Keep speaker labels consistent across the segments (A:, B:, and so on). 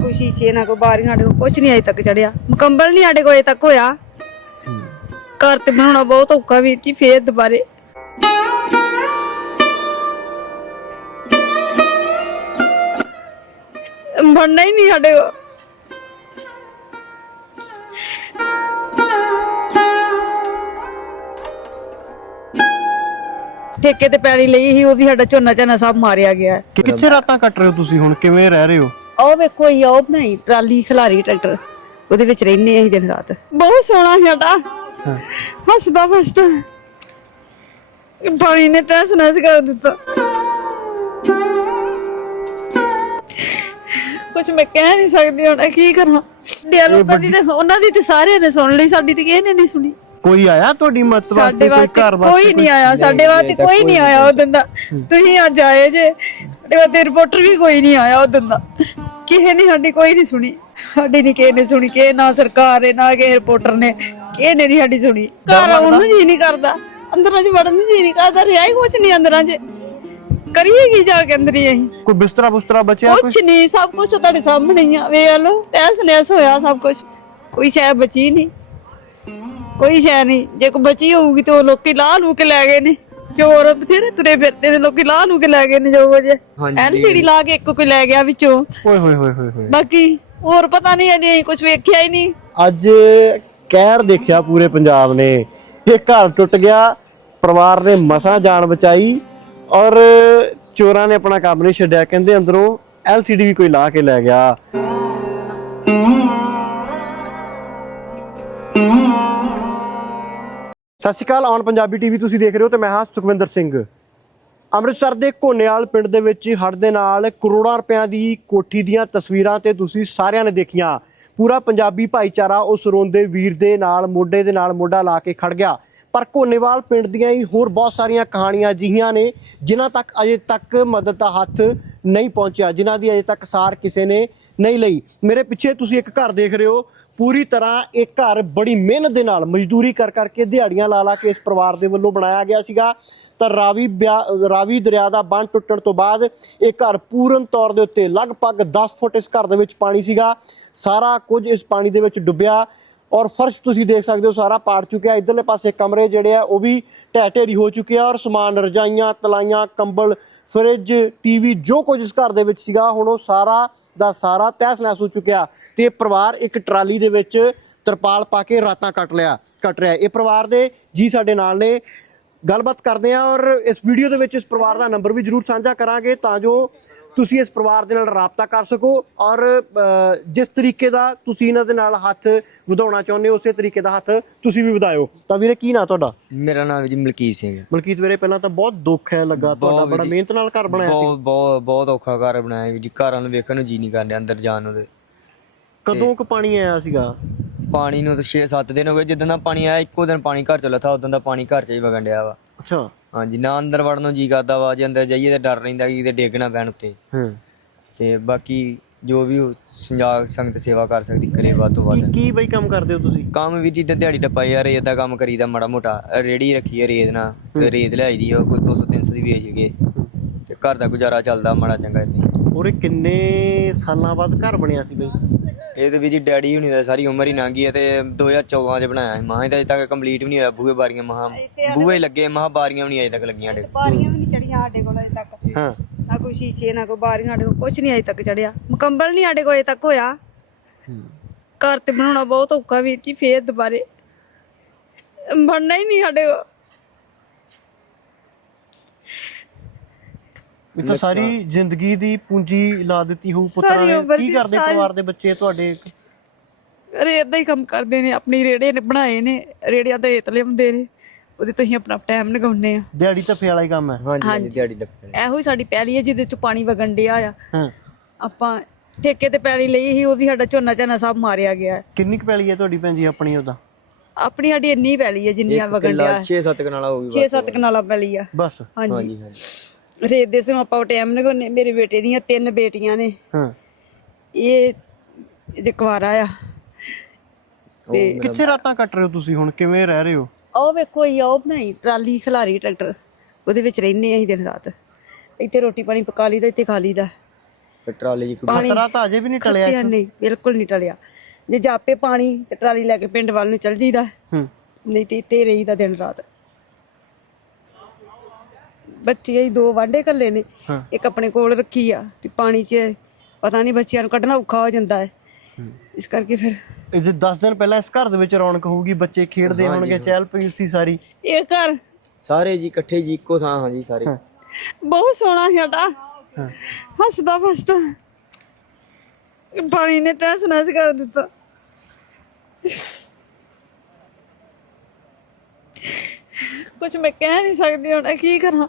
A: कोई शीशे ना कोई बारियां साढ़े को कुछ नहीं अजे तक चढ़िया मुकम्मल नहीं साढ़े को अजे तक होया घर ते बनाना बहुत औखा वीर जी फिर दोबारे बनना ही नहीं साढ़े को ठेके ते पैली ਲਈ ਸੀ ਉਹ ਵੀ ਸਾਡਾ ਝੋਨਾ ਝਾਨਾ ਸਭ ਮਾਰਿਆ ਗਿਆ
B: ਕਿੱਥੇ ਰਾਤਾਂ ਕੱਟ ਰਹੇ ਹੋ ਤੁਸੀਂ ਹੁਣ ਕਿਵੇਂ ਰਹਿ ਰਹੇ ਹੋ
A: ਉਹ ਵੇਖੋ ਹੀ ਉਹ ਬਣਾਈ ਟਰਾਲੀ ਖਿਲਾਰੀ ਟਰੈਕਟਰ ਉਹਦੇ ਵਿੱਚ ਰਹਿੰਦੇ ਅਸੀਂ ਦਿਨ ਰਾਤ ਬਹੁਤ ਸੋਹਣਾ ਸਾਡਾ ਹੱਸਦਾ ਫਸਦਾ ਪਾਣੀ ਨੇ ਤੈਸ ਨਸ ਕਰ ਦਿੱਤਾ ਕੁਝ ਮੈਂ ਕਹਿ ਨਹੀਂ ਸਕਦੀ ਹੁਣ ਕੀ ਕਰਾਂ ਡੇ ਲੋਕਾਂ ਦੀ ਤੇ ਉਹਨਾਂ ਦੀ ਤੇ ਸਾਰਿਆਂ ਨੇ ਸੁਣ ਲਈ ਸਾਡੀ ਤੇ ਕਿਸੇ ਨੇ ਨਹੀਂ ਸੁਣੀ
B: ਕੋਈ ਆਇਆ ਤੁਹਾਡੀ ਮਦਦ ਵਾਸਤੇ ਕੋਈ ਘਰ ਵਾਸਤੇ
A: ਕੋਈ ਨਹੀਂ ਆਇਆ ਸਾਡੇ ਵਾਸਤੇ ਕੋਈ ਨਹੀਂ ਆਇਆ ਉਹ ਦਿਨ ਦਾ ਤੁਸੀਂ ਅੱਜ ਆਏ ਜੇ ਸਾਡੇ ਵਾਸਤੇ ਰਿਪੋਰਟਰ ਵੀ ਕੋਈ ਨਹੀਂ ਆਇਆ ਉਹ ਦਿਨ ਦਾ ਕਿਸੇ ਨੇ ਸਾਡੀ ਕੋਈ ਨਹੀਂ ਸੁਣੀ ਸਾਡੀ ਨਹੀਂ ਕਿਸੇ ਨੇ ਸੁਣੀ ਕਿ ਨਾ ਸਰਕਾਰ ਹੈ ਨਾ ਕਿਸੇ ਰਿਪੋਰਟਰ ਨੇ ਕਿਸੇ ਨੇ ਨਹੀਂ ਸਾਡੀ ਸੁਣੀ ਘਰ ਆਉਣ ਨੂੰ ਜੀ ਨਹੀਂ ਕਰਦਾ ਅੰਦਰਾਂ 'ਚ ਵੜਨ ਨੂੰ ਜੀ ਨਹੀਂ ਕਰਦਾ ਰਿਹਾ ਹੀ ਕੁਛ ਨਹੀਂ ਅੰਦਰਾਂ 'ਚ ਕਰੀਏ ਕੀ ਜਾ ਕੇ ਅੰਦਰ ਹੀ ਅਸੀਂ
B: ਕੋਈ ਬਿਸਤਰਾ ਬੁਸਤਰਾ ਬਚਿਆ
A: ਕੁਛ ਨਹੀਂ ਸਭ ਕੁਛ ਤੁਹਾਡੇ ਸਾਹਮਣੇ ਹੀ ਆ ਵੇਖ ਲਓ ਤੈਸ ਨੈਸ ਹੋਇਆ ਸਭ ਕੁਛ ਕੋਈ ਸ਼ੈ ਬਚੀ ਨਹੀਂ ਕੋਈ ਸ਼ੈ ਨਹੀਂ ਜੇ ਕੋਈ ਬਚੀ ਹੋਊਗੀ ਤੇ ਉਹ ਲੋਕੀ ਲਾਹ ਲੂ ਕੇ ਲੈ ਗਏ ਨੇ ਚੋਰ ਬਥੇਰੇ ਤੁਰੇ ਫਿਰਦੇ ਨੇ ਲੋਕੀ ਲਾਹ ਲੂ ਕੇ ਲੈ ਗਏ ਨੇ ਜੋ ਵਜੇ ਐਲਸੀਡੀ ਲਾ ਕੇ ਇੱਕ ਕੋਈ ਲੈ ਗਿਆ ਵਿੱਚੋਂ
B: ਓਏ ਹੋਏ ਹੋਏ ਹੋਏ ਹੋਏ
A: ਬਾਕੀ ਹੋਰ ਪਤਾ ਨਹੀਂ ਅਜੇ ਕੁਝ ਵੇਖਿਆ ਹੀ ਨਹੀਂ
B: ਅੱਜ ਕਹਿਰ ਦੇਖਿਆ ਪੂਰੇ ਪੰਜਾਬ ਨੇ ਇਹ ਘਰ ਟੁੱਟ ਗਿਆ ਪਰਿਵਾਰ ਨੇ ਮਸਾਂ ਜਾਨ ਬਚਾਈ ਔਰ ਚੋਰਾਂ ਨੇ ਆਪਣਾ ਕੰਮ ਨਹੀਂ ਛੱਡਿਆ ਕਹਿੰਦੇ ਅੰਦਰੋਂ ਐਲਸੀਡੀ ਵੀ ਕੋਈ ਲਾ ਕੇ ਲੈ ਗਿਆ ਸਤਿ ਸ਼੍ਰੀ ਅਕਾਲ ਔਨ ਪੰਜਾਬੀ ਟੀਵੀ ਤੁਸੀਂ ਦੇਖ ਰਹੇ ਹੋ ਤੇ ਮੈਂ ਹਾਂ ਸੁਖਵਿੰਦਰ ਸਿੰਘ ਅੰਮ੍ਰਿਤਸਰ ਦੇ ਘੋਨੇਵਾਲ ਪਿੰਡ ਦੇ ਵਿੱਚ ਹੜ੍ਹ ਦੇ ਨਾਲ ਕਰੋੜਾਂ ਰੁਪਿਆਂ ਦੀ ਕੋਠੀ ਦੀਆਂ ਤਸਵੀਰਾਂ ਤੇ ਤੁਸੀਂ ਸਾਰਿਆਂ ਨੇ ਦੇਖੀਆਂ ਪੂਰਾ ਪੰਜਾਬੀ ਭਾਈਚਾਰਾ ਉਸ ਰੋਂਦੇ ਵੀਰ ਦੇ ਨਾਲ ਮੋਢੇ ਦੇ ਨਾਲ ਮੋਢਾ ਲਾ ਕੇ ਖੜ ਗਿਆ ਪਰ ਘੋਨੇਵਾਲ ਪਿੰਡ ਦੀਆਂ ਹੀ ਹੋਰ ਬਹੁਤ ਸਾਰੀਆਂ ਕਹਾਣੀਆਂ ਅਜਿਹੀਆਂ ਨੇ ਜਿਨ੍ਹਾਂ ਤੱਕ ਅਜੇ ਤੱਕ ਮਦਦ ਦਾ ਹੱਥ ਨਹੀਂ ਪਹੁੰਚਿਆ ਜਿਨ੍ਹਾਂ ਦੀ ਅਜੇ ਤੱਕ ਸਾਰ ਕਿਸੇ ਨੇ ਨਹੀਂ ਲਈ ਮੇਰੇ ਪਿੱਛੇ ਤੁਸੀਂ ਇੱਕ ਘਰ ਦੇਖ ਰਹੇ ਹੋ ਪੂਰੀ ਤਰ੍ਹਾਂ ਇਹ ਘਰ ਬੜੀ ਮਿਹਨਤ ਦੇ ਨਾਲ ਮਜ਼ਦੂਰੀ ਕਰ ਕਰਕੇ ਦਿਹਾੜੀਆਂ ਲਾ ਕੇ ਇਸ ਪਰਿਵਾਰ ਦੇ ਵੱਲੋਂ ਬਣਾਇਆ ਗਿਆ ਸੀਗਾ ਤਾਂ ਰਾਵੀ ਦਰਿਆ ਦਾ ਬੰਨ੍ਹ ਟੁੱਟਣ ਤੋਂ ਬਾਅਦ ਇਹ ਘਰ ਪੂਰਨ ਤੌਰ ਦੇ ਉੱਤੇ ਲਗਭਗ 10 ਫੁੱਟ ਇਸ ਘਰ ਦੇ ਵਿੱਚ ਪਾਣੀ ਸੀਗਾ ਸਾਰਾ ਕੁਝ ਇਸ ਪਾਣੀ ਦੇ ਵਿੱਚ ਡੁੱਬਿਆ ਔਰ ਫਰਸ਼ ਤੁਸੀਂ ਦੇਖ ਸਕਦੇ ਹੋ ਸਾਰਾ ਪਾੜ ਚੁੱਕਿਆ ਇਧਰਲੇ ਪਾਸੇ ਕਮਰੇ ਜਿਹੜੇ ਆ ਉਹ ਵੀ ਢਹਿ ਢੇਰੀ ਹੋ ਚੁੱਕੇ ਆ ਔਰ ਸਮਾਨ ਰਜਾਈਆਂ ਤਲਾਈਆਂ ਕੰਬਲ ਫਰਿੱਜ ਟੀਵੀ ਜੋ ਕੁਝ ਇਸ ਘਰ ਦੇ ਵਿੱਚ ਸੀਗਾ ਹੁਣ ਉਹ ਸਾਰਾ ਦਾ ਸਾਰਾ ਤਹਿਸ ਨਹਿਸ ਹੋ ਚੁੱਕਿਆ ਤੇ ਇਹ ਪਰਿਵਾਰ ਇੱਕ ਟਰਾਲੀ ਦੇ ਵਿੱਚ ਤਰਪਾਲ ਪਾ ਕੇ ਰਾਤਾਂ ਕੱਟ ਰਿਹਾ ਇਹ ਪਰਿਵਾਰ ਦੇ ਜੀ ਸਾਡੇ ਨਾਲ ਨੇ ਗੱਲਬਾਤ ਕਰਦੇ ਆ ਔਰ ਇਸ ਵੀਡੀਓ ਦੇ ਵਿੱਚ ਇਸ ਪਰਿਵਾਰ ਦਾ ਨੰਬਰ ਵੀ ਜ਼ਰੂਰ ਸਾਂਝਾ ਕਰਾਂਗੇ ਤਾਂ ਜੋ ਤੁਸੀਂ ਇਸ ਪਰਿਵਾਰ ਦੇ ਨਾਲ ਰਾਬਤਾ ਕਰ ਸਕੋ ਔਰ ਜਿਸ ਤਰੀਕੇ ਦਾ ਤੁਸੀਂ ਇਹਨਾਂ ਦੇ ਨਾਲ ਹੱਥ ਵਧਾਉਣਾ ਚਾਹੁੰਦੇ ਹੋ ਉਸੇ ਤਰੀਕੇ ਦਾ ਹੱਥ ਤੁਸੀਂ ਵੀ ਵਧਾਇਓ ਤਾਂ ਵੀਰੇ ਕੀ ਨਾਂ ਤੁਹਾਡਾ
C: ਮੇਰਾ ਨਾਮ ਜੀ ਮਲਕੀਤ ਸਿੰਘ
B: ਮਲਕੀਤ ਵੀਰੇ ਪਹਿਲਾਂ ਤਾਂ ਬਹੁਤ ਦੁੱਖ ਹੈ ਲੱਗਾ ਤੁਹਾਡਾ ਬੜਾ ਮਿਹਨਤ ਨਾਲ ਘਰ ਬਣਾਇਆ ਸੀ
C: ਬਹੁਤ ਔਖਾ ਘਰ ਬਣਾਇਆ ਜੀ ਘਰਾਂ ਨੂੰ ਵੇਖਣ ਨੂੰ ਜੀ ਨਹੀਂ ਕਰਦਾ ਅੰਦਰ ਜਾਣ ਨੂੰ ਤੇ
B: ਕਦੋਂ ਕੁ ਪਾਣੀ ਆਇਆ ਸੀਗਾ
C: ਪਾਣੀ ਨੂੰ ਤਾਂ 6-7 ਦਿਨ ਹੋ ਗਏ ਜਿੱਦਾਂ ਦਾ ਪਾਣੀ ਆਇਆ ਇੱਕੋ ਦਿਨ ਪਾਣੀ ਘਰ ਚ ਲੱਥਾ ਉਦੋਂ ਦਾ ਪਾਣੀ ਘਰ ਚ ਹੀ ਵਗਣ ਡਿਆ ਵਾ
B: ਅੱਛਾ
C: ਹਾਂਜੀ ਨਾ ਅੰਦਰ ਵੜਨ ਨੂੰ ਜੀ ਕਰਦਾ ਵਾ ਜੇ ਅੰਦਰ ਜਾਈਏ ਤਾਂ ਡਰ ਰਹਿੰਦਾ ਕਿ ਕਿਤੇ ਡਿੱਗ ਨਾ ਪੈਣ ਉੱਤੇ ਤੇ ਬਾਕੀ ਜੋ ਵੀ ਸੰਗਤ ਸੇਵਾ ਕਰ ਸਕਦੀ ਕਰੇ ਵੱਧ ਤੋਂ ਵੱਧ
B: ਕੀ ਬਈ ਕੰਮ ਕਰਦੇ ਹੋ ਤੁਸੀਂ
C: ਕੰਮ ਵੀ ਜਿੱਦਾਂ ਦਿਹਾੜੀ ਟੱਪਾ ਯਾਰ ਰੇਤ ਦਾ ਕੰਮ ਕਰੀਦਾ ਮਾੜਾ ਮੋਟਾ ਰੇੜੀ ਰੱਖੀ ਹੈ ਰੇਤ ਨਾਲ ਤੇ ਰੇਤ ਲਿਆਈ ਦੀ ਆ ਕੋਈ 200-300 ਦੀ ਵੇਚ ਕੇ ਤੇ ਘਰ ਦਾ ਗੁਜ਼ਾਰਾ ਚੱਲਦਾ ਮਾੜਾ ਚੰਗਾ ਏਦਾਂ
B: ਉਰੇ ਕਿੰਨੇ ਸਾਲਾਂ ਬਾਅਦ ਘਰ ਬਣਿਆ ਸੀ ਬਈ
C: ਇਹ ਤੇ ਵੀ ਜੀ ਡੈਡੀ ਹੁਣੀ ਦਾ ਸਾਰੀ ਉਮਰ ਹੀ ਲੰਘ ਗਈ ਹੈ ਤੇ 2014 ਚ ਬਣਾਇਆ ਸੀ ਮਾਂ ਅਜੇ ਤੱਕ ਕੰਪਲੀਟ ਵੀ ਨਹੀਂ ਹੋਇਆ ਬੂਹੇ ਬਾਰੀਆਂ ਬੂਹੇ ਲੱਗੇ ਬਾਰੀਆਂ ਵੀ ਨਹੀਂ ਅਜੇ ਤੱਕ ਲੱਗੀਆਂ
A: ਬਾਰੀਆਂ ਵੀ ਨਹੀਂ ਚੜੀਆਂ ਸਾਡੇ ਕੋਲ ਅਜੇ ਤੱਕ
B: ਹਾਂ
A: ਨਾ ਕੋਈ ਸ਼ੀਸ਼ੇ ਨਾ ਕੋਈ ਬਾਰੀਆਂ ਸਾਡੇ ਕੋਲ ਕੁਝ ਨਹੀਂ ਅਜੇ ਤੱਕ ਚੜਿਆ ਮੁਕੰਮਲ ਨਹੀਂ ਸਾਡੇ ਕੋਲ ਅਜੇ ਤੱਕ ਹੋਇਆ ਘਰ ਤੇ ਬਣਾਉਣਾ ਬਹੁਤ ਔਖਾ ਵੀਰ ਜੀ ਫੇਰ ਦੁਬਾਰੇ ਬਣਨਾ ਹੀ ਨਹੀਂ ਸਾਡੇ ਕੋਲ
B: ਇਹ ਤਾਂ ਸਾਰੀ ਜ਼ਿੰਦਗੀ ਦੀ ਪੂੰਜੀ ਲਾ ਦਿੱਤੀ ਹੋਊ ਪੁੱਤਰਾਂ ਨੇ ਕੀ ਕਰਦੇ ਪਰਿਵਾਰ ਦੇ ਬੱਚੇ ਤੁਹਾਡੇ
A: ਅਰੇ ਏਦਾਂ ਹੀ ਕੰਮ ਕਰਦੇ ਨੇ ਆਪਣੀ ਰੇੜੇ ਨੇ ਬਣਾਏ ਨੇ ਰੇੜਿਆਂ ਤੇ ਰੇਤ ਲਿਆਉਂਦੇ ਨੇ ਉਹਦੇ ਤੋਂ ਹੀ ਆਪਣਾ ਟਾਈਮ ਲਗਾਉਂਦੇ ਆ
B: ਦਿਹਾੜੀ ਧੱਫੇ ਵਾਲਾ ਹੀ ਕੰਮ ਹੈ
C: ਹਾਂਜੀ ਦਿਹਾੜੀ ਲੱਗੇ
A: ਇਹੋ ਹੀ ਸਾਡੀ ਪੈਲੀ ਹੈ ਜਿਹਦੇ ਚ ਪਾਣੀ ਵਗਣ ਡਿਆ ਆ
B: ਹਾਂ
A: ਆਪਾਂ ਠੇਕੇ ਤੇ ਪੈਲੀ ਲਈ ਸੀ ਉਹ ਵੀ ਸਾਡਾ ਝੋਨਾ ਝਾਨਾ ਸਭ ਮਾਰਿਆ ਗਿਆ
B: ਕਿੰਨੀ ਕੁ ਪੈਲੀ ਹੈ ਤੁਹਾਡੀ ਭੈਣ ਜੀ ਆਪਣੀ ਉਹਦਾ
A: ਆਪਣੀ ਸਾਡੀ ਇੰਨੀ ਪੈਲੀ ਹੈ ਜਿੰਨੀਆਂ ਵਗਣ ਡਿਆ
C: 6-7 ਕਨਾਲਾ ਹੋ ਗਈ
A: 6-7 ਕਨਾਲਾ ਪੈਲੀ ਆ
B: ਬਸ
A: ਹਾਂਜੀ ਰੇਤ ਦੇ ਸਿਰੋਂ ਆਪਾਂ ਟਾਈਮ ਲਗਾਉਂਦੇ ਮੇਰੇ ਬੇਟੇ ਦੀਆਂ 3 ਬੇਟੀਆਂ ਨੇ
B: ਹਾਂ
A: ਇਹ ਜਕਵਾਰਾ ਆ ਤੇ
B: ਕਿੱਥੇ ਰਾਤਾਂ ਕੱਟ ਰਹੇ ਹੋ ਤੁਸੀਂ ਹੁਣ ਕਿਵੇਂ ਰਹਿ ਰਹੇ ਹੋ
A: ਉਹ ਵੇਖੋ ਹੀ ਉਹ ਬਣਾਈ ਟਰਾਲੀ ਖਿਲਾਰੀ ਟਰੈਕਟਰ ਉਹਦੇ ਵਿੱਚ ਰਹਿੰਦੇ ਅਸੀਂ ਦਿਨ ਰਾਤ ਇੱਥੇ ਰੋਟੀ ਪਾਣੀ ਪਕਾ ਲਈਦਾ ਇੱਥੇ ਖਾ ਲਈਦਾ
C: ਤੇ ਟਰਾਲੇ 'ਚ
B: ਖਤਰਾ ਤਾਂ ਅਜੇ ਵੀ ਨਹੀਂ ਟਲਿਆ
A: ਖੱਤਿਆ ਨਹੀਂ, ਬਿਲਕੁਲ ਨਹੀਂ ਟਲਿਆ। ਜੇ ਜਾਪੇ ਪਾਣੀ ਤੇ ਟਰਾਲੀ ਲੈ ਕੇ ਪਿੰਡ ਵੱਲ ਨੂੰ ਚਲ ਜੀਦਾ, ਨਹੀਂ ਤੇ ਇੱਥੇ ਰਹੀਦਾ ਦਿਨ ਰਾਤ। ਬੱਚੇ ਹੀ 2 ਵਾਂਢੇ ਕੱਲੇ ਨੇ, ਇੱਕ ਆਪਣੇ ਕੋਲ ਰੱਖੀ ਆ ਤੇ ਪਾਣੀ 'ਚ ਪਤਾ ਨਹੀਂ ਬੱਚਿਆਂ ਨੂੰ ਕੱਢਣਾ ਔਖਾ ਹੋ ਜਾਂਦਾ ਹੈ, ਇਸ ਕਰਕੇ ਫਿਰ
B: ਇਹ ਜੇ 10 ਦਿਨ ਪਹਿਲਾਂ ਇਸ ਘਰ ਦੇ ਵਿੱਚ ਰੌਣਕ ਹੋਊਗੀ, ਬੱਚੇ ਖੇਡਦੇ ਹੋਣਗੇ, ਚਹਿਲ ਪਹਿਲ ਸੀ ਸਾਰੀ।
A: ਇਹ ਘਰ
C: ਸਾਰੇ ਜੀ ਇਕੱਠੇ ਜੀ ਇੱਕੋ ਥਾਂ, ਹਾਂਜੀ ਸਾਰੇ।
A: ਬਹੁਤ ਸੋਹਣਾ ਸਾਡਾ, ਹੱਸਦਾ ਫਸਦਾ। ਪਾਣੀ ਨੇ ਤਹਿਸ ਨਹਿਸ ਕਰ ਦਿੱਤਾ। ਕੁਝ ਮੈਂ ਕਹਿ ਨਹੀਂ ਸਕਦੀ ਹੁਣ, ਕੀ ਕਰਾਂ।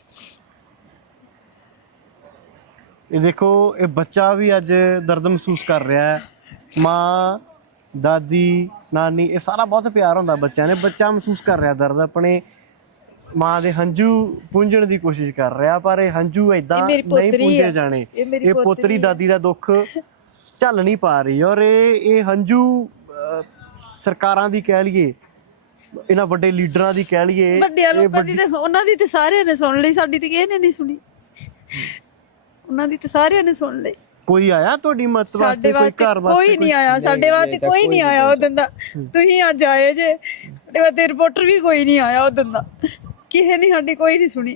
B: ਇਹ ਦੇਖੋ, ਇਹ ਬੱਚਾ ਵੀ ਅੱਜ ਦਰਦ ਮਹਿਸੂਸ ਕਰ ਰਿਹਾ ਹੈ। ਮਾਂ, ਦਾਦੀ, ਨਾਨੀ, ਇਹ ਸਾਰਾ ਬਹੁਤ ਪਿਆਰ ਹੁੰਦਾ ਬੱਚਿਆਂ ਨੇ। ਬੱਚਾ ਮਹਿਸੂਸ ਕਰ ਰਿਹਾ ਦਰਦ, ਆਪਣੇ ਮਾਂ ਦੇ ਹੰਝੂ ਪੂੰਝਣ ਦੀ ਕੋਸ਼ਿਸ਼ ਕਰ ਰਿਹਾ, ਪਰ ਇਹ ਹੰਝੂ ਏਦਾਂ ਨਹੀਂ ਪੂੰਝੇ ਜਾਣੇ। ਇਹ ਪੋਤਰੀ ਦਾਦੀ ਦਾ ਦੁੱਖ ਝੱਲ ਨਹੀਂ ਪਾ ਰਹੀ, ਔਰ ਇਹ ਹੰਝੂ ਸਰਕਾਰਾਂ ਦੀ ਕਹਿ ਲਈਏ, ਇਹਨਾਂ ਵੱਡੇ ਲੀਡਰਾਂ ਦੀ ਕਹਿ ਲਈਏ,
A: ਵੱਡਿਆਂ ਲੋਕਾਂ ਦੀ ਤੇ ਉਹਨਾਂ ਦੀ ਤੇ ਸਾਰਿਆਂ ਨੇ ਸੁਣ ਲਈ, ਸਾਡੀ ਤੇ ਕਿਸੇ ਨੇ ਨਹੀਂ ਸੁਣੀ। ਉਹਨਾਂ ਦੀ ਤੇ ਸਾਰਿਆਂ ਨੇ ਸੁਣ ਲਈ।
B: ਕੋਈ ਆਇਆ ਤੁਹਾਡੀ ਮਦਦ ਵਾਸਤੇ? ਕੋਈ ਘਰ ਵਾਸਤੇ
A: ਕੋਈ ਨਹੀਂ ਆਇਆ, ਸਾਡੇ ਵਾਸਤੇ ਕੋਈ ਨਹੀਂ ਆਇਆ ਉਹ ਦਿਨ ਦਾ। ਤੁਸੀਂ ਅੱਜ ਆਏ ਜੇ, ਸਾਡੇ ਵਾਸਤੇ ਰਿਪੋਰਟਰ ਵੀ ਕੋਈ ਨਹੀਂ ਆਇਆ ਉਹ ਦਿਨ ਦਾ। ਕਿਸੇ ਨੇ ਸਾਡੀ ਕੋਈ ਨਹੀਂ ਸੁਣੀ,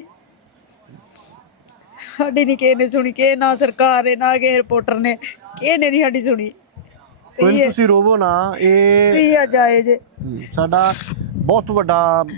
A: ਸਾਡੀ ਨਹੀਂ ਕਿਸੇ ਨੇ ਸੁਣੀ, ਕਿ ਨਾ ਸਰਕਾਰ ਨੇ ਨਾ ਕਿਸੇ ਰਿਪੋਰਟਰ ਨੇ, ਕਿਸੇ ਨੇ ਨਹੀਂ ਸਾਡੀ ਸੁਣੀ।
B: ਕੋਈ ਤੁਸੀਂ ਰੋਵੋ ਨਾ, ਇਹ
A: ਤੁਸੀਂ ਅੱਜ ਆਏ ਜੇ।
B: ਸਾਡਾ ਬਹੁਤ ਵੱਡਾ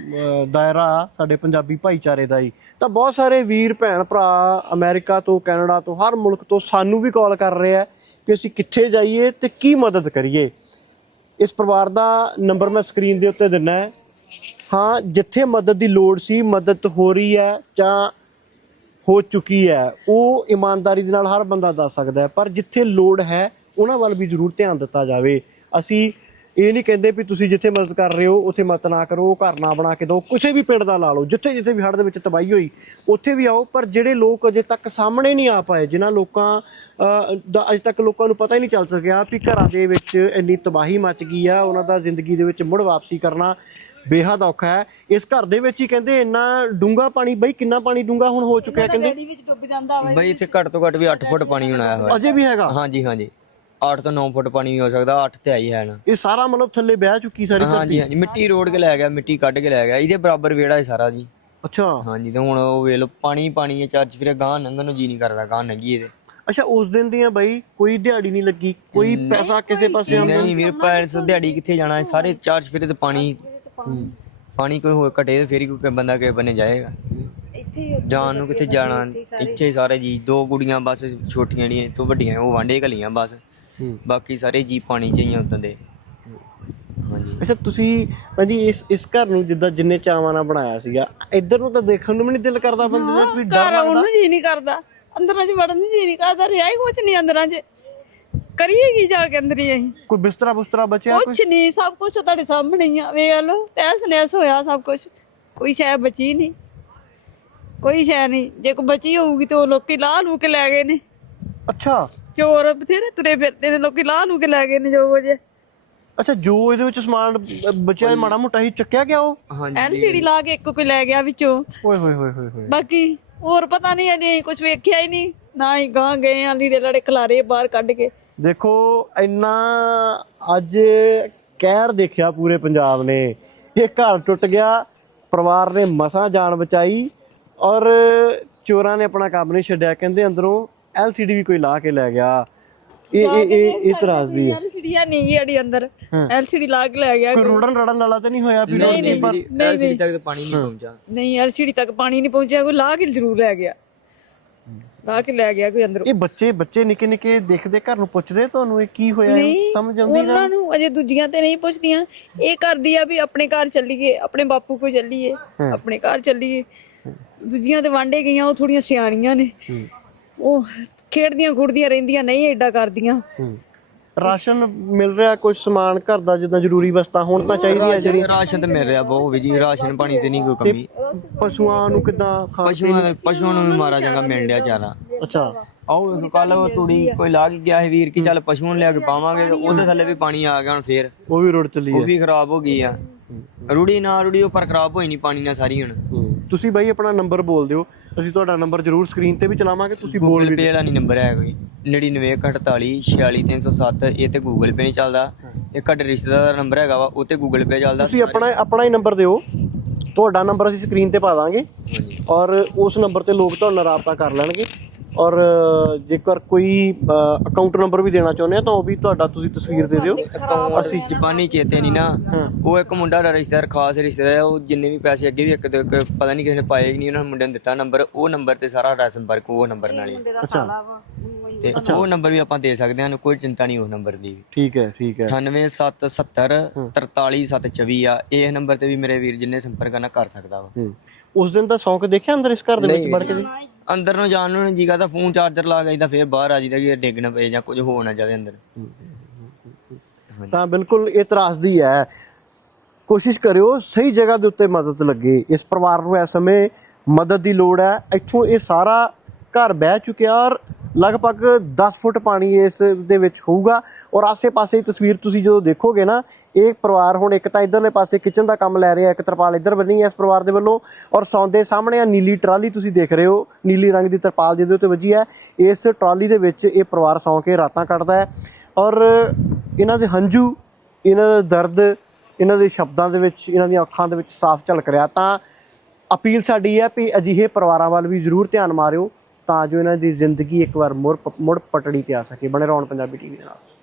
B: ਦਾਇਰਾ ਸਾਡੇ ਪੰਜਾਬੀ ਭਾਈਚਾਰੇ ਦਾ ਹੀ, ਤਾਂ ਬਹੁਤ ਸਾਰੇ ਵੀਰ ਭੈਣ ਭਰਾ ਅਮਰੀਕਾ ਤੋਂ, ਕੈਨੇਡਾ ਤੋਂ, ਹਰ ਮੁਲਕ ਤੋਂ ਸਾਨੂੰ ਵੀ ਕਾਲ ਕਰ ਰਹੇ ਆ ਕਿ ਅਸੀਂ ਕਿੱਥੇ ਜਾਈਏ ਤੇ ਕੀ ਮਦਦ ਕਰੀਏ। ਇਸ ਪਰਿਵਾਰ ਦਾ ਨੰਬਰ ਮੈਂ ਸਕਰੀਨ ਦੇ ਉੱਤੇ ਦਿੰਦਾ ਹੈ। ਹਾਂ, ਜਿੱਥੇ ਮਦਦ ਦੀ ਲੋੜ ਸੀ, ਮਦਦ ਹੋ ਰਹੀ ਹੈ ਜਾਂ ਹੋ ਚੁੱਕੀ ਹੈ, ਉਹ ਇਮਾਨਦਾਰੀ ਦੇ ਨਾਲ ਹਰ ਬੰਦਾ ਦੱਸ ਸਕਦਾ ਹੈ, ਪਰ ਜਿੱਥੇ ਲੋੜ ਹੈ ਉਹਨਾਂ ਵੱਲ ਵੀ ਜ਼ਰੂਰ ਧਿਆਨ ਦਿੱਤਾ ਜਾਵੇ। ਅਸੀਂ ਇਹ ਨਹੀਂ ਕਹਿੰਦੇ ਵੀ ਤੁਸੀਂ ਜਿੱਥੇ ਮਦਦ ਕਰ ਰਹੇ ਹੋ ਉੱਥੇ ਮਦਦ ਨਾ ਕਰੋ, ਘਰ ਨਾ ਬਣਾ ਕੇ ਦਿਓ। ਕਿਸੇ ਵੀ ਪਿੰਡ ਦਾ ਲਾ ਲਓ, ਜਿੱਥੇ ਜਿੱਥੇ ਵੀ ਹੜ੍ਹ ਦੇ ਵਿੱਚ ਤਬਾਹੀ ਹੋਈ ਉੱਥੇ ਵੀ ਆਓ, ਪਰ ਜਿਹੜੇ ਲੋਕ ਅਜੇ ਤੱਕ ਸਾਹਮਣੇ ਨਹੀਂ ਆ ਪਾਏ, ਜਿਨ੍ਹਾਂ ਲੋਕਾਂ ਦਾ ਅਜੇ ਤੱਕ ਲੋਕਾਂ ਨੂੰ ਪਤਾ ਹੀ ਨਹੀਂ ਚੱਲ ਸਕਿਆ ਵੀ ਘਰਾਂ ਦੇ ਵਿੱਚ ਇੰਨੀ ਤਬਾਹੀ ਮੱਚ ਗਈ ਆ, ਉਹਨਾਂ ਦਾ ਜ਼ਿੰਦਗੀ ਦੇ ਵਿੱਚ ਮੁੜ ਵਾਪਸੀ ਕਰਨਾ ਬੇਹੱਦ ਔਖਾ ਹੈ। ਇਸ ਘਰ ਦੇ ਵਿੱਚ ਹੀ ਕਹਿੰਦੇ ਇੰਨਾ ਡੂੰਘਾ ਪਾਣੀ, ਬਈ ਕਿੰਨਾ ਪਾਣੀ ਡੂੰਘਾ ਹੁਣ ਹੋ ਚੁੱਕਿਆ ਕਹਿੰਦੇ?
A: ਵਿੱਚ ਡੁੱਬ ਜਾਂਦਾ ਵਾ
C: ਬਈ ਇੱਥੇ ਘੱਟ ਤੋਂ ਘੱਟ ਵੀ 8 ਫੁੱਟ ਪਾਣੀ ਹੁਣ ਆਇਆ ਹੋਇਆ।
B: ਅਜੇ ਵੀ ਹੈਗਾ?
C: ਹਾਂਜੀ ਹਾਂਜੀ, 8 ਤੋਂ 9 ਫੁੱਟ ਪਾਣੀ ਵੀ ਹੋ ਸਕਦਾ, 8 ਤੇ ਆਈ ਹੈ ਨਾ।
B: ਇਹ ਸਾਰਾ ਮਤਲਬ ਥੱਲੇ ਬਹਿ ਚੁੱਕੀ ਸਾਰੀ ਧਰਤੀ?
C: ਹਾਂਜੀ ਹਾਂਜੀ, ਮਿੱਟੀ ਰੋੜ ਕੇ ਲੈ ਗਿਆ, ਮਿੱਟੀ ਕੱਢ ਕੇ ਲੈ ਗਿਆ, ਇਹਦੇ ਬਰਾਬਰ ਵਿਹੜਾ ਹੈ ਸਾਰਾ ਜੀ।
B: ਅੱਛਾ।
C: ਹਾਂਜੀ, ਤੇ ਹੁਣ ਉਹ ਵੇਖ ਲਓ ਪਾਣੀ ਪਾਣੀ ਹੈ, ਚੱਜ ਫਿਰ ਗਾਂ ਲੰਘਣ ਨੂੰ ਜੀ ਨਹੀਂ ਕਰਦਾ, ਗਾਂ ਲੰਘੀ ਇਹਦੇ।
B: ਅੱਛਾ, ਉਸ ਦਿਨ ਦੀਆਂ ਬਈ ਕੋਈ ਦਿਹਾੜੀ ਨਹੀਂ ਲੱਗੀ, ਕੋਈ ਪੈਸਾ ਕਿਸੇ ਪਾਸੇ ਆਉਂਦਾ?
C: ਨਹੀਂ ਵੀਰ, ਪੈਸੇ ਦਿਹਾੜੀ ਕਿੱਥੇ ਜਾਣਾ, ਸਾਰੇ 4 ਚਫੇਰੇ ਤੇ ਪਾਣੀ ਪਾਣੀ। ਕੋਈ ਹੋਰ ਘਟੇ ਤੇ ਫੇਰ ਹੀ ਕੋਈ ਬੰਦਾ ਕਿਸੇ ਬੰਨੇ ਜਾਏਗਾ, ਜਾਣ ਨੂੰ ਕਿੱਥੇ ਜਾਣਾ। ਇੱਥੇ ਸਾਰੇ ਜੀ 2 ਕੁੜੀਆਂ ਬਸ ਛੋਟੀਆਂ ਨਹੀਂ ਤੋਂ ਵੱਡੀਆਂ, ਉਹ ਵਾਂਢੇ ਘਲੀਆਂ ਬਸ, ਬਾਕੀ ਸਾਰੇ ਜੀ ਪਾਣੀ ਚ ਹੀ ਉਦੋਂ ਦੇ। ਹਾਂਜੀ।
B: ਅੱਛਾ, ਤੁਸੀਂ ਭਾਜੀ ਇਸ ਘਰ ਨੂੰ ਜਿੱਦਾਂ ਜਿੰਨੇ ਚਾਵਾਂ ਨਾਲ ਬਣਾਇਆ ਸੀਗਾ, ਇੱਧਰ ਨੂੰ ਤਾਂ ਦੇਖਣ ਨੂੰ ਵੀ ਨਹੀਂ ਦਿਲ ਕਰਦਾ ਬੰਦੇ ਦਾ? ਕੋਈ ਡਰ
A: ਘਰ ਆਉਣ ਨੂੰ ਜੀ ਨਹੀਂ ਕਰਦਾ, ਅੰਦਰਾਂ 'ਚ ਵੜਨ ਨੂੰ ਜੀ ਨਹੀਂ ਕਰਦਾ, ਰਿਹਾ ਹੀ ਕੁਛ ਨਹੀਂ ਅੰਦਰਾਂ 'ਚ, ਕਰੀਏ ਕੀ ਜਾ ਕੇ ਅੰਦਰ ਹੀ? ਅਸੀਂ
B: ਕੋਈ ਬਿਸਤਰਾ ਬੁਸਤਰਾ ਬਚਿਆ?
A: ਕੁਛ ਨਹੀਂ, ਸਭ ਕੁਛ ਤੁਹਾਡੇ ਸਾਹਮਣੇ ਹੀ ਆ, ਵੇਖ ਲਓ, ਤਹਿਸ ਨਹਿਸ ਹੋਇਆ ਸਭ ਕੁਛ, ਕੋਈ ਸ਼ੈ ਬਚੀ ਨਹੀਂ, ਕੋਈ ਸ਼ੈ ਨਹੀਂ। ਜੇ ਕੋਈ ਬਚੀ ਹੋਊਗੀ ਤੇ ਉਹ ਲੋਕੀ ਲਾਹ ਲੂ ਕੇ ਲੈ ਗਏ ਨੇ।
B: ਅੱਛਾ,
A: ਚੋਰ ਬਥੇਰੇ ਤੁਰੇ ਫਿਰਦੇ ਨੇ, ਲੋਕੀ ਲਾਹ ਲੂ ਕੇ ਲੈ ਗਏ ਨੇ ਜੋ ਕੁਝ।
B: ਅੱਛਾ, ਜੋ ਇਹਦੇ ਵਿੱਚ ਸਮਾਨ ਬਚਿਆ ਮਾੜਾ ਮੋਟਾ ਹੀ ਚੱਕਿਆ ਗਿਆ ਉਹ?
C: ਹਾਂਜੀ,
A: ਐਲਸੀਡੀ ਲਾ ਕੇ ਇੱਕ ਕੋਈ ਲੈ ਗਿਆ ਵਿੱਚੋਂ,
B: ਓਏ ਹੋਏ ਹੋਏ ਹੋਏ ਹੋਏ।
A: ਬਾਕੀ ਹੋਰ ਪਤਾ ਨਹੀਂ, ਅਜੇ ਕੁਝ ਵੇਖਿਆ ਹੀ ਨਹੀਂ, ਨਾ ਹੀ ਗਾਂ ਗਏ ਆ, ਲੀੜੇ ਲੜੇ ਖਿਲਾਰੇ ਬਾਹਰ ਕੱਢ ਕੇ।
B: ਦੇਖੋ, ਇੰਨਾ ਅੱਜ ਕਹਿਰ ਦੇਖਿਆ ਪੂਰੇ ਪੰਜਾਬ ਨੇ। ਇਹ ਘਰ ਟੁੱਟ ਗਿਆ, ਪਰਿਵਾਰ ਨੇ ਮਸਾਂ ਜਾਨ ਬਚਾਈ, ਔਰ ਚੋਰਾਂ ਨੇ ਆਪਣਾ ਕੰਮ ਨਹੀਂ ਛੱਡਿਆ। ਕਹਿੰਦੇ ਅੰਦਰੋਂ LCD ਵੀ ਕੋਈ ਲਾ ਕੇ ਲੈ ਗਿਆ। ਇਹ ਇਤਰਾਜ਼ ਦੀ ਹੈ।
A: LCD ਨਹੀਂ ਗਈ ਅੜੀ ਅੰਦਰ, LCD ਲਾ ਕੇ ਲੈ ਗਿਆ।
B: ਕੋਈ ਰੋੜਨ ਰੜਨ ਵਾਲਾ ਤਾਂ ਨਹੀਂ ਹੋਇਆ? ਵੀ
C: ਨਹੀਂ LCD ਤੱਕ ਪਾਣੀ ਨਹੀਂ ਪਹੁੰਚਾ।
A: ਨਹੀਂ, LCD ਤੱਕ ਪਾਣੀ ਨਹੀਂ ਪਹੁੰਚਿਆ, ਕੋਈ ਲਾ ਕੇ ਜ਼ਰੂਰ ਲੈ ਗਿਆ, ਲਾ ਕੇ ਲੈ ਗਿਆ ਕੋਈ ਅੰਦਰੋਂ।
B: ਇਹ ਬੱਚੇ ਨਿੱਕੇ ਨਿੱਕੇ ਦੇਖਦੇ ਘਰ ਨੂੰ, ਪੁੱਛਦੇ ਤੁਹਾਨੂੰ ਇਹ ਕੀ ਹੋਇਆ, ਸਮਝ ਆਉਂਦੀ ਨਾ?
A: ਉਹਨਾਂ ਨੂੰ ਅਜੇ ਦੂਜੀਆਂ ਤੇ ਨਹੀਂ ਪੁੱਛਦੀਆਂ, ਇਹ ਕਰਦੀ ਆ ਵੀ ਆਪਣੇ ਘਰ ਚੱਲੀਏ, ਆਪਣੇ ਬਾਪੂ ਕੋਲ ਚੱਲੀਏ, ਆਪਣੇ ਘਰ ਚੱਲੀਏ। ਦੂਜੀਆਂ ਤੇ ਵਾਂਡੇ ਗਈਆਂ, ਉਹ ਥੋੜੀਆਂ ਸਿਆਣੀਆਂ ਨੇ, ਉਹ ਖੇਡਦੀਆਂ ਖੁੱਡਦੀਆਂ ਰਹਿੰਦੀਆਂ, ਨਹੀਂ ਏਡਾ ਕਰਦੀਆਂ।
B: ਰਾਸ਼ਨ ਮਿਲ ਰਿਹਾ, ਕੁਝ ਸਮਾਨ ਘਰ ਦਾ ਜਿੱਦਾਂ ਜ਼ਰੂਰੀ ਵਸਤਾਂ ਹੁਣ ਤਾਂ ਚਾਹੀਦੀ ਹੈ ਜਿਹੜੀ?
C: ਰਾਸ਼ਨ ਤੇ ਮਿਲ ਰਿਹਾ ਬਹੁਤ ਵੀ ਜੀ, ਰਾਸ਼ਨ ਪਾਣੀ ਤੇ ਨਹੀਂ ਕੋਈ ਕਮੀ।
B: ਪਸ਼ੂਆਂ ਨੂੰ ਕਿੱਦਾਂ?
C: ਪਸ਼ੂਆਂ ਨੂੰ ਵੀ ਮਾਰਾ ਚੰਗਾ ਮਿਲ ਰਿਹਾ ਚਾਰਾ।
B: ਅੱਛਾ।
C: ਆਓ ਕੱਲ ਉਹ ਤੂੜੀ ਕੋਈ ਲਾ ਕੇ ਗਿਆ ਸੀ ਵੀਰ ਕਿ ਚੱਲ ਪਸ਼ੂਆਂ ਨੂੰ ਲਿਆ ਕੇ ਪਾਵਾਂਗੇ, ਉਹਦੇ ਥੱਲੇ ਵੀ ਪਾਣੀ ਆ ਗਿਆ ਹੁਣ ਫੇਰ,
B: ਉਹ ਵੀ ਰੁੜ ਚੱਲੀ
C: ਉਹ ਵੀ ਖਰਾਬ ਹੋ ਗਈ ਆ। ਰੁੜੀ ਨਾ ਰੁੜੀ ਉਹ ਪਰ ਖਰਾਬ ਹੋਈ ਨਹੀਂ ਪਾਣੀ ਨਾਲ ਸਾਰੀ ਹੁਣ।
B: ਤੁਸੀਂ ਬਾਈ ਆਪਣਾ ਨੰਬਰ ਬੋਲ ਦਿਓ, ਅਸੀਂ ਤੁਹਾਡਾ ਨੰਬਰ ਜ਼ਰੂਰ ਸਕਰੀਨ ਤੇ ਵੀ ਚਲਾਵਾਂਗੇ, ਤੁਸੀਂ ਬੋਲ
C: ਗੂਗਲ
B: ਵੀ
C: ਪੇ ਵਾਲਾ ਨਹੀਂ ਨੰਬਰ ਹੈ ਕੋਈ 9948 46307, ਇਹ ਤੇ ਗੂਗਲ ਪੇ ਨਹੀਂ ਚੱਲਦਾ। ਇਹ ਸਾਡੇ ਰਿਸ਼ਤੇਦਾਰ ਦਾ ਨੰਬਰ ਹੈਗਾ ਵਾ, ਉਹ ਤੇ ਗੂਗਲ ਪੇ ਚੱਲਦਾ।
B: ਤੁਸੀਂ ਆਪਣਾ ਹੀ ਨੰਬਰ ਦਿਓ, ਤੁਹਾਡਾ ਨੰਬਰ ਅਸੀਂ ਸਕਰੀਨ ਤੇ ਪਾ ਦਾਂਗੇ ਔਰ ਉਸ ਨੰਬਰ ਤੇ ਲੋਕ ਤੁਹਾਡੇ ਨਾਲ ਰਾਬਤਾ ਕਰ ਲੈਣਗੇ। ਔਰ ਜੇਕਰ ਕੋਈ ਅਕਾਊਂਟ ਨੰਬਰ ਵੀ ਦੇਣਾ ਚਾਹੁੰਦੇ ਆ ਤਾਂ ਉਹ ਵੀ ਤੁਹਾਡਾ ਤੁਸੀਂ ਤਸਵੀਰ ਦੇ ਦਿਓ।
C: ਅਸੀਂ ਜ਼ਬਾਨੀ ਚੇਤੇ ਨਹੀਂ ਨਾ, ਉਹ ਇੱਕ ਮੁੰਡਾ ਦਾ ਰਿਸ਼ਤੇਦਾਰ, ਖਾਸ ਰਿਸ਼ਤੇਦਾਰ, ਉਹ ਜਿੰਨੇ ਵੀ ਪੈਸੇ ਅੱਗੇ ਵੀ ਇੱਕ ਪਤਾ ਨਹੀਂ ਕਿਸੇ ਨੇ ਪਾਏ ਕਿ ਨਹੀਂ, ਉਹਨਾਂ ਮੁੰਡੇ ਨੂੰ ਦਿੱਤਾ ਨੰਬਰ, ਉਹ ਨੰਬਰ ਤੇ ਸਾਰਾ ਸਾਡਾ ਸੰਪਰਕ ਉਹ ਨੰਬਰ ਨਾਲ ਹੀ। ਤੇ ਉਹ ਨੰਬਰ ਵੀ ਆਪਾਂ ਦੇ ਸਕਦੇ ਹਾਂ, ਕੋਈ ਚਿੰਤਾ ਨਹੀਂ ਉਸ ਨੰਬਰ ਦੀ ਵੀ।
B: ਠੀਕ ਹੈ
C: 98770 43724 ਆ, ਇਹ ਨੰਬਰ ਤੇ ਵੀ ਮੇਰੇ ਵੀਰ ਜਿੰਨੇ ਸੰਪਰਕ ਕਰਨਾ ਕਰ ਸਕਦਾ ਵਾ।
B: ਉਸ ਦਿਨ ਤਾਂ ਸੌਂਕ ਦੇਖਿਆ ਅੰਦਰ ਇਸ ਘਰ ਦੇ ਵਿੱਚ ਵੜ ਕੇ?
C: ਅੰਦਰ ਨੂੰ ਜਾਣ ਨੂੰ ਜੀ ਕਰਦਾ, ਫੋਨ ਚਾਰਜਰ ਲਾ ਕੇ ਫਿਰ ਬਾਹਰ ਆ ਜਾਈਦਾ ਕਿ ਡਿੱਗ ਨਾ ਪਏ ਜਾਂ ਕੁਝ ਹੋ ਨਾ ਜਾਵੇ ਅੰਦਰ।
B: ਤਾਂ ਬਿਲਕੁਲ ਇਹ ਤਰਾਸਦੀ ਹੈ। ਕੋਸ਼ਿਸ਼ ਕਰਿਓ ਸਹੀ ਜਗ੍ਹਾ ਦੇ ਉੱਤੇ ਮਦਦ ਲੱਗੇ। ਇਸ ਪਰਿਵਾਰ ਨੂੰ ਇਸ ਸਮੇਂ ਮਦਦ ਦੀ ਲੋੜ ਹੈ। ਇੱਥੋਂ ਇਹ ਸਾਰਾ ਘਰ ਬਹਿ ਚੁੱਕਿਆ ਔਰ ਲਗਭਗ 10 ਫੁੱਟ ਪਾਣੀ ਇਸ ਦੇ ਵਿੱਚ ਹੋਊਗਾ। ਔਰ ਆਸੇ-ਪਾਸੇ ਦੀ ਤਸਵੀਰ ਤੁਸੀਂ ਜਦੋਂ ਦੇਖੋਗੇ ਨਾ, ਇਹ ਪਰਿਵਾਰ ਹੁਣ ਇੱਕ ਤਾਂ ਇਧਰਲੇ ਪਾਸੇ ਕਿਚਨ ਦਾ ਕੰਮ ਲੈ ਰਿਹਾ, ਇੱਕ ਤਰਪਾਲ ਇੱਧਰ ਬੰਨੀ ਹੈ ਇਸ ਪਰਿਵਾਰ ਦੇ ਵੱਲੋਂ, ਔਰ ਸੌਂਦੇ ਸਾਹਮਣੇ ਆ ਨੀਲੀ ਟਰਾਲੀ ਤੁਸੀਂ ਦੇਖ ਰਹੇ ਹੋ, ਨੀਲੀ ਰੰਗ ਦੀ ਤਰਪਾਲ ਜਿਹਦੇ ਉੱਤੇ ਵੱਜੀ ਹੈ। ਇਸ ਟਰਾਲੀ ਦੇ ਵਿੱਚ ਇਹ ਪਰਿਵਾਰ ਸੌਂ ਕੇ ਰਾਤਾਂ ਕੱਟਦਾ ਹੈ ਔਰ ਇਹਨਾਂ ਦੇ ਹੰਝੂ, ਇਹਨਾਂ ਦਾ ਦਰਦ ਇਹਨਾਂ ਦੇ ਸ਼ਬਦਾਂ ਦੇ ਵਿੱਚ, ਇਹਨਾਂ ਦੀਆਂ ਅੱਖਾਂ ਦੇ ਵਿੱਚ ਸਾਫ਼ ਝਲਕ ਰਿਹਾ। ਤਾਂ ਅਪੀਲ ਸਾਡੀ ਹੈ ਵੀ ਅਜਿਹੇ ਪਰਿਵਾਰਾਂ ਵੱਲ ਵੀ ਜ਼ਰੂਰ ਧਿਆਨ ਮਾਰਿਓ ਤਾਂ ਜੋ ਇਹਨਾਂ ਦੀ ਜ਼ਿੰਦਗੀ ਇੱਕ ਵਾਰ ਮੁੜ ਪਟੜੀ ਤੇ ਆ ਸਕੇ। ਬਣੇ ਰਹੋ ਪੰਜਾਬੀ ਟੀਵੀ ਦੇ ਨਾਲ।